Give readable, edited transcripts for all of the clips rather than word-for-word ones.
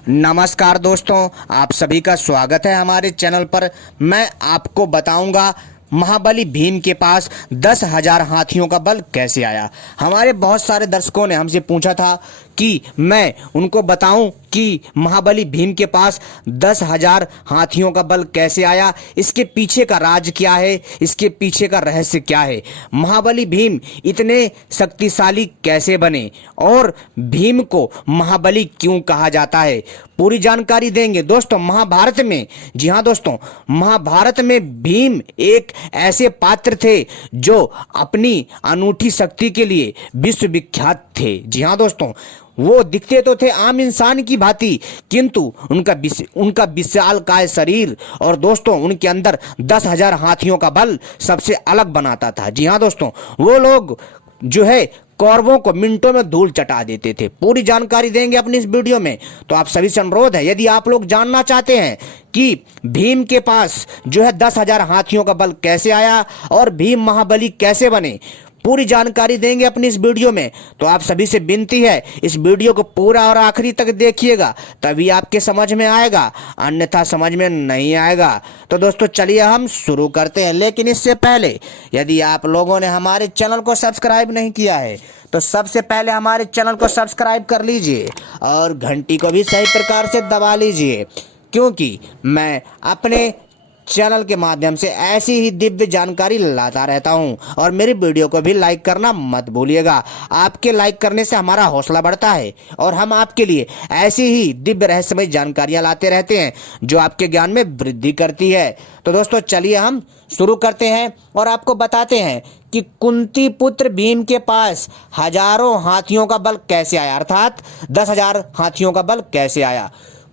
नमस्कार दोस्तों, आप सभी का स्वागत है हमारे चैनल पर। मैं आपको बताऊंगा महाबली भीम के पास 10,000 हाथियों का बल कैसे आया। हमारे बहुत सारे दर्शकों ने हमसे पूछा था कि मैं उनको बताऊं कि महाबली भीम के पास 10,000 हाथियों का बल कैसे आया, इसके पीछे का राज क्या है, इसके पीछे का रहस्य क्या है, महाबली भीम इतने शक्तिशाली कैसे बने और भीम को महाबली क्यों कहा जाता है, पूरी जानकारी देंगे दोस्तों। महाभारत में, जी हाँ दोस्तों, महाभारत में भीम एक ऐसे पात्र थे जो अपनी अनूठी शक्ति के लिए विश्व विख्यात थे। जी हाँ दोस्तों, वो दिखते तो थे आम इंसान की भांति, किंतु उनका विशालकाय शरीर और दोस्तों उनके अंदर 10,000 हाथियों का बल सबसे अलग बनाता था। जी हाँ दोस्तों, वो लोग जो है कौरवों को मिनटों में धूल चटा देते थे। पूरी जानकारी देंगे अपनी इस वीडियो में। तो आप सभी से अनुरोध है, यदि आप लोग जानना चाहते हैं कि भीम के पास जो है 10,000 हाथियों का बल कैसे आया और भीम महाबली कैसे बने, पूरी जानकारी देंगे अपनी इस वीडियो में। तो आप सभी से विनती है, इस वीडियो को पूरा और आखिरी तक देखिएगा, तभी आपके समझ में आएगा, अन्यथा समझ में नहीं आएगा। तो दोस्तों चलिए हम शुरू करते हैं। लेकिन इससे पहले यदि आप लोगों ने हमारे चैनल को सब्सक्राइब नहीं किया है तो सबसे पहले हमारे चैनल को सब्सक्राइब कर लीजिए और घंटी को भी सही प्रकार से दबा लीजिए, क्योंकि मैं अपने चैनल के माध्यम से ऐसी ही दिव्य जानकारी लाता रहता हूं। और मेरी वीडियो को भी लाइक करना मत भूलिएगा। आपके लाइक करने से हमारा हौसला बढ़ता है और हम आपके लिए ऐसी ही दिव्य रहस्यमय जानकारियां लाते रहते हैं जो आपके ज्ञान में वृद्धि करती है। तो दोस्तों चलिए हम शुरू करते हैं और आपको बताते हैं कि कुंती पुत्र भीम के पास हजारों हाथियों का बल कैसे आया, अर्थात 10,000 हाथियों का बल कैसे आया।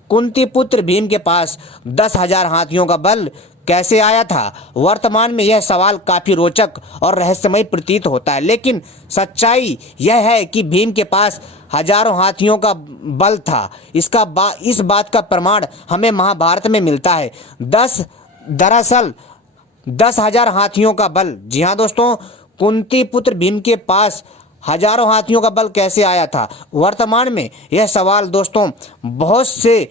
कुंती पुत्र भीम के पास 10,000 हाथियों का बल कैसे आया था। वर्तमान में यह सवाल काफी रोचक और रहस्यमय प्रतीत होता है, लेकिन सच्चाई यह है कि भीम के पास हजारों हाथियों का बल था। इस बात का प्रमाण हमें महाभारत में मिलता है। दरअसल 10,000 हाथियों का बल, जी हाँ दोस्तों, कुंती पुत्र भीम के पास हजारों हाथियों का बल कैसे आया था। वर्तमान में यह सवाल दोस्तों बहुत से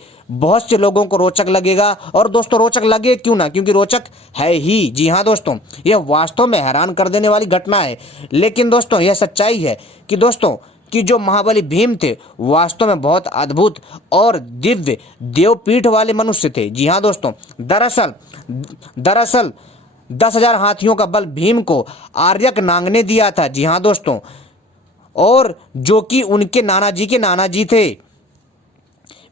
लोगों को रोचक लगेगा। और दोस्तों रोचक लगे क्यों ना, क्योंकि रोचक है ही। जी हाँ दोस्तों, यह वास्तव में हैरान कर देने वाली घटना है। लेकिन दोस्तों यह सच्चाई है कि दोस्तों कि जो महाबली भीम थे वास्तव में बहुत अद्भुत और दिव्य देवपीठ वाले मनुष्य थे। जी हाँ दोस्तों, दरअसल 10,000 हाथियों का बल भीम को आर्यक नांग ने दिया था। जी हाँ दोस्तों, और जो कि उनके नानाजी थे।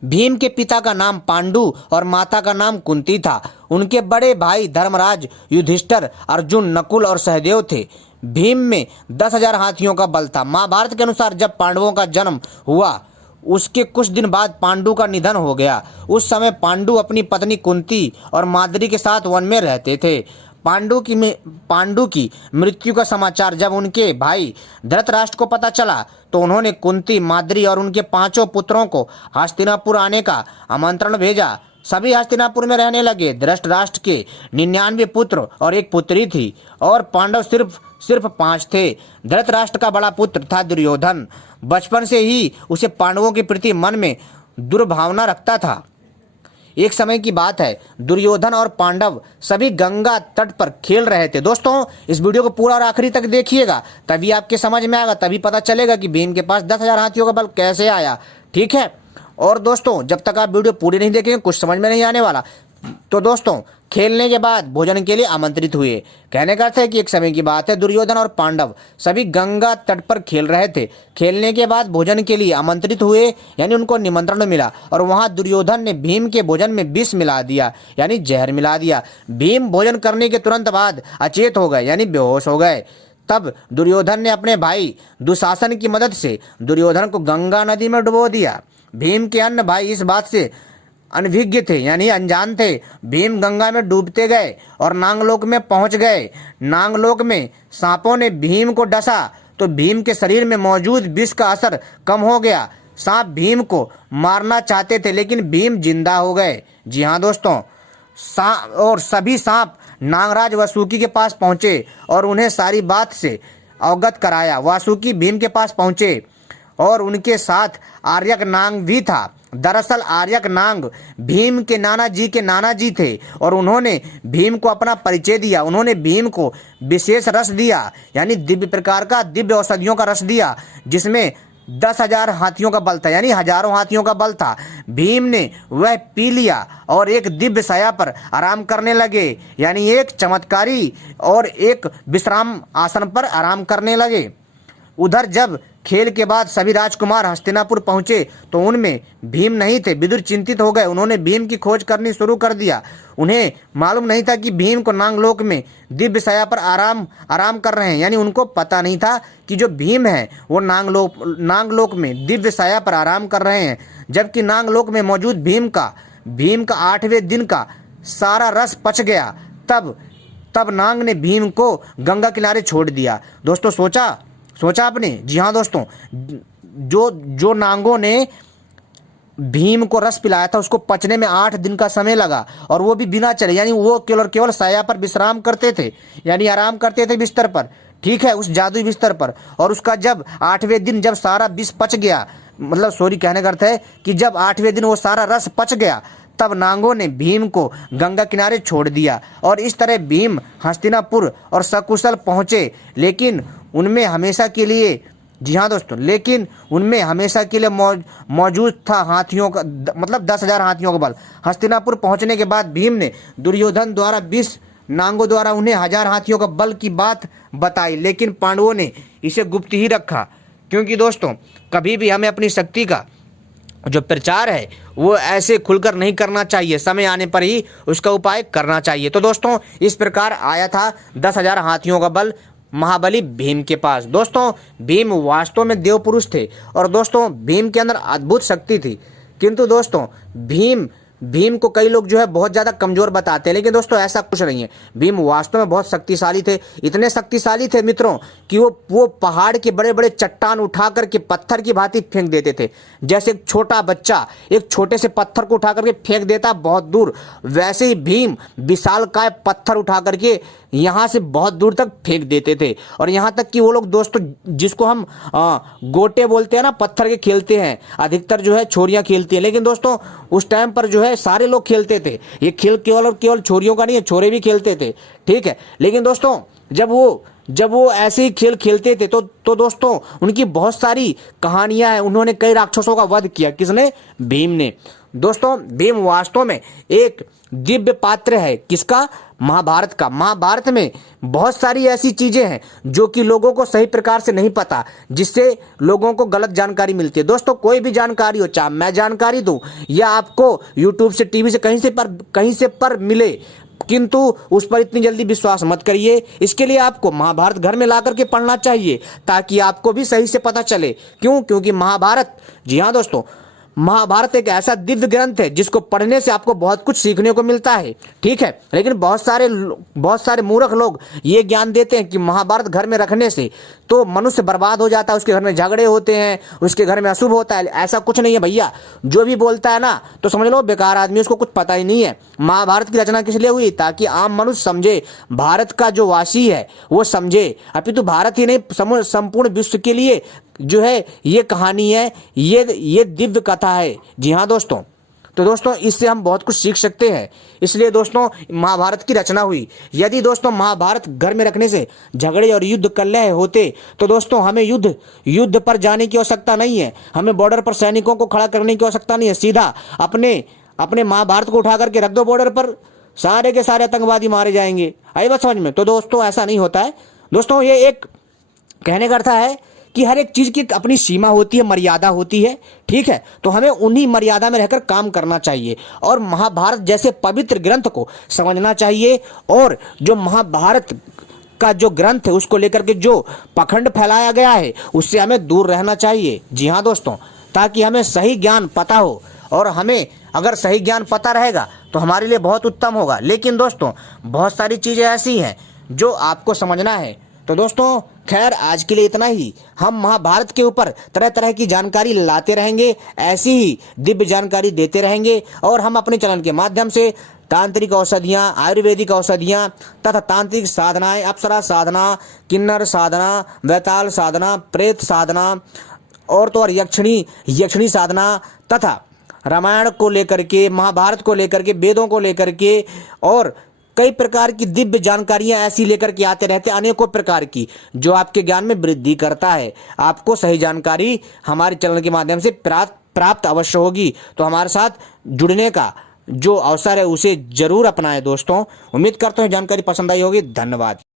भीम के पिता का नाम पांडु और माता का नाम कुंती था। उनके बड़े भाई धर्मराज, युधिष्ठिर, अर्जुन, नकुल और सहदेव थे। भीम में 10,000 हाथियों का बल था। महाभारत के अनुसार जब पांडवों का जन्म हुआ उसके कुछ दिन बाद पांडु का निधन हो गया। उस समय पांडु अपनी पत्नी कुंती और माद्री के साथ वन में रहते थे। पांडु की मृत्यु का समाचार जब उनके भाई धृतराष्ट्र को पता चला तो उन्होंने कुंती, माद्री और उनके 5 पुत्रों को हस्तिनापुर आने का आमंत्रण भेजा। सभी हस्तिनापुर में रहने लगे। धृतराष्ट्र के 99 पुत्र और एक पुत्री थी और पांडव सिर्फ 5 थे। धृतराष्ट्र का बड़ा पुत्र था दुर्योधन। बचपन से ही उसे पांडवों के प्रति मन में दुर्भावना रखता था। एक समय की बात है, दुर्योधन और पांडव सभी गंगा तट पर खेल रहे थे। दोस्तों इस वीडियो को पूरा और आखिरी तक देखिएगा, तभी आपके समझ में आएगा, तभी पता चलेगा कि भीम के पास 10,000 हाथियों का बल कैसे आया। ठीक है। और दोस्तों जब तक आप वीडियो पूरी नहीं देखेंगे कुछ समझ में नहीं आने वाला। तो दोस्तों खेलने के बाद भोजन के लिए आमंत्रित हुए। कहने का अर्थ है कि एक समय की बात है, दुर्योधन और पांडव सभी गंगा तट पर खेल रहे थे। खेलने के बाद भोजन के लिए आमंत्रित हुए, यानी उनको निमंत्रण मिला और वहां दुर्योधन ने भीम के भोजन में विष मिला दिया, यानी जहर मिला दिया। भीम भोजन करने के तुरंत बाद अचेत हो गए, यानी बेहोश हो गए। तब दुर्योधन ने अपने भाई दुशासन की मदद से दुर्योधन को गंगा नदी में डुबो दिया। भीम के अन्य भाई इस बात से अनभिज्ञ थे, यानी अनजान थे। भीम गंगा में डूबते गए और नागलोक में पहुंच गए। नागलोक में सांपों ने भीम को डसा तो भीम के शरीर में मौजूद विष का असर कम हो गया। सांप भीम को मारना चाहते थे लेकिन भीम जिंदा हो गए। जी हाँ दोस्तों, और सभी सांप नागराज वासुकी के पास पहुंचे और उन्हें सारी बात से अवगत कराया। वासुकी भीम के पास पहुंचे और उनके साथ आर्यक नाग भी था। दरअसल आर्यक नाग भीम के नाना जी थे और उन्होंने भीम को अपना परिचय दिया। उन्होंने भीम को विशेष रस दिया, यानी दिव्य प्रकार का दिव्य औषधियों का रस दिया, जिसमें 10,000 हाथियों का बल था, यानी हजारों हाथियों का बल था। भीम ने वह पी लिया और एक दिव्य साया पर आराम करने लगे, यानी एक चमत्कारी और एक विश्राम आसन पर आराम करने लगे। उधर जब खेल के बाद सभी राजकुमार हस्तिनापुर पहुंचे तो उनमें भीम नहीं थे। विदुर चिंतित हो गए। उन्होंने भीम की खोज करनी शुरू कर दिया। उन्हें मालूम नहीं था कि भीम को नागलोक में दिव्य साया पर आराम कर रहे हैं, यानी उनको पता नहीं था कि जो भीम है वो नागलोक में दिव्य साया पर आराम कर रहे हैं, जबकि नागलोक में मौजूद भीम का 8वें दिन का सारा रस पच गया। तब नाग ने भीम को गंगा किनारे छोड़ दिया। दोस्तों सोचा आपने? जी हाँ दोस्तों, जो नांगों ने भीम को रस पिलाया था उसको पचने में 8 दिन का समय लगा, और वो भी बिना चले, यानी वो केवल साया पर विश्राम करते थे, यानी आराम करते थे बिस्तर पर, ठीक है, उस जादुई बिस्तर पर। और उसका जब 8वें दिन जब सारा विष पच गया, मतलब सॉरी कहने का अर्थ है कि जब 8वें दिन वो सारा रस पच गया, तब नागों ने भीम को गंगा किनारे छोड़ दिया। और इस तरह भीम हस्तिनापुर और सकुशल पहुंचे, लेकिन उनमें हमेशा के लिए, जी हाँ दोस्तों, लेकिन उनमें हमेशा के लिए मौजूद था हाथियों का, मतलब 10,000 हाथियों का बल। हस्तिनापुर पहुंचने के बाद भीम ने दुर्योधन द्वारा 20 नांगों द्वारा उन्हें 1000 हाथियों का बल की बात बताई, लेकिन पांडवों ने इसे गुप्त ही रखा, क्योंकि दोस्तों कभी भी हमें अपनी शक्ति का जो प्रचार है वो ऐसे खुलकर नहीं करना चाहिए, समय आने पर ही उसका उपाय करना चाहिए। तो दोस्तों इस प्रकार आया था 10,000 हाथियों का बल महाबली भीम के पास। दोस्तों भीम वास्तव में देव पुरुष थे, और दोस्तों भीम के अंदर अद्भुत शक्ति थी, किंतु दोस्तों भीम को कई लोग जो है बहुत ज़्यादा कमज़ोर बताते हैं, लेकिन दोस्तों ऐसा कुछ नहीं है। भीम वास्तव में बहुत शक्तिशाली थे। इतने शक्तिशाली थे मित्रों कि वो पहाड़ के बड़े बड़े चट्टान उठा करके पत्थर की भांति फेंक देते थे। जैसे एक छोटा बच्चा एक छोटे से पत्थर को उठा करके फेंक देता बहुत दूर, वैसे ही भीम विशालकाय पत्थर उठा करके यहाँ से बहुत दूर तक फेंक देते थे। और यहाँ तक कि वो लोग दोस्तों जिसको हम गोटे बोलते हैं ना, पत्थर के खेलते हैं, अधिकतर जो है छोरियाँ खेलती हैं, लेकिन दोस्तों उस टाइम पर जो है सारे लोग खेलते थे। ये खेल केवल और केवल छोरियों का नहीं है, छोरे भी खेलते थे, ठीक है। लेकिन दोस्तों जब वो ऐसे ही खेल खेलते थे तो दोस्तों उनकी बहुत सारी कहानियां हैं। उन्होंने कई राक्षसों का वध किया। किसने? भीम ने। दोस्तों भीम वास्तव में एक दिव्य पात्र है। किसका? महाभारत का। महाभारत में बहुत सारी ऐसी चीजें हैं जो कि लोगों को सही प्रकार से नहीं पता, जिससे लोगों को गलत जानकारी मिलती है। दोस्तों कोई भी जानकारी हो, चाहे मैं जानकारी दूं या आपको यूट्यूब से, टीवी से, कहीं से पर मिले, किंतु उस पर इतनी जल्दी विश्वास मत करिए। इसके लिए आपको महाभारत घर में ला करके पढ़ना चाहिए, ताकि आपको भी सही से पता चले। क्यों? क्योंकि महाभारत, जी हाँ दोस्तों, महाभारत एक ऐसा दिव्य ग्रंथ है जिसको पढ़ने से आपको बहुत कुछ सीखने को मिलता है, ठीक है। लेकिन बहुत सारे मूर्ख लोग ये ज्ञान देते हैं कि महाभारत घर में रखने से तो मनुष्य बर्बाद हो जाता है, उसके घर में झगड़े होते हैं, उसके घर में अशुभ होता है। ऐसा कुछ नहीं है भैया। जो भी बोलता है ना तो समझ लो बेकार आदमी, उसको कुछ पता ही नहीं है। महाभारत की रचना किस लिए हुई? ताकि आम मनुष्य समझे, भारत का जो वासी है वो समझे। अपितु भारत ही नहीं, संपूर्ण विश्व के लिए जो है ये कहानी है, ये दिव्य कथा है। जी हाँ दोस्तों, तो दोस्तों इससे हम बहुत कुछ सीख सकते हैं। इसलिए दोस्तों महाभारत की रचना हुई। यदि दोस्तों महाभारत घर में रखने से झगड़े और युद्ध कलह होते तो दोस्तों हमें युद्ध पर जाने की आवश्यकता नहीं है, हमें बॉर्डर पर सैनिकों को खड़ा करने की आवश्यकता नहीं है। सीधा अपने महाभारत को उठा करके रख दो बॉर्डर पर, सारे के सारे आतंकवादी मारे जाएंगे। आई बात समझ में? तो दोस्तों ऐसा नहीं होता है। दोस्तों ये एक कहने का अर्थ है कि हर एक चीज की अपनी सीमा होती है, मर्यादा होती है, ठीक है। तो हमें उन्हीं मर्यादा में रहकर काम करना चाहिए और महाभारत जैसे पवित्र ग्रंथ को समझना चाहिए। और जो महाभारत का जो ग्रंथ है उसको लेकर के जो पखंड फैलाया गया है उससे हमें दूर रहना चाहिए। जी हाँ दोस्तों, ताकि हमें सही ज्ञान पता हो, और हमें अगर सही ज्ञान पता रहेगा तो हमारे लिए बहुत उत्तम होगा। लेकिन दोस्तों बहुत सारी चीजें ऐसी हैं जो आपको समझना है। तो दोस्तों खैर आज के लिए इतना ही। हम महाभारत के ऊपर तरह तरह की जानकारी लाते रहेंगे, ऐसी ही दिव्य जानकारी देते रहेंगे। और हम अपने चैनल के माध्यम से तांत्रिक औषधियाँ, आयुर्वेदिक औषधियाँ तथा तांत्रिक साधनाएं, अप्सरा साधना, किन्नर साधना, वैताल साधना, प्रेत साधना और तो और यक्षिणी साधना तथा रामायण को लेकर के, महाभारत को लेकर के, वेदों को लेकर के और कई प्रकार की दिव्य जानकारियां ऐसी लेकर के आते रहते हैं, अनेकों प्रकार की, जो आपके ज्ञान में वृद्धि करता है। आपको सही जानकारी हमारे चैनल के माध्यम से प्राप्त अवश्य होगी। तो हमारे साथ जुड़ने का जो अवसर है उसे जरूर अपनाएं दोस्तों। उम्मीद करता हूं जानकारी पसंद आई होगी। धन्यवाद।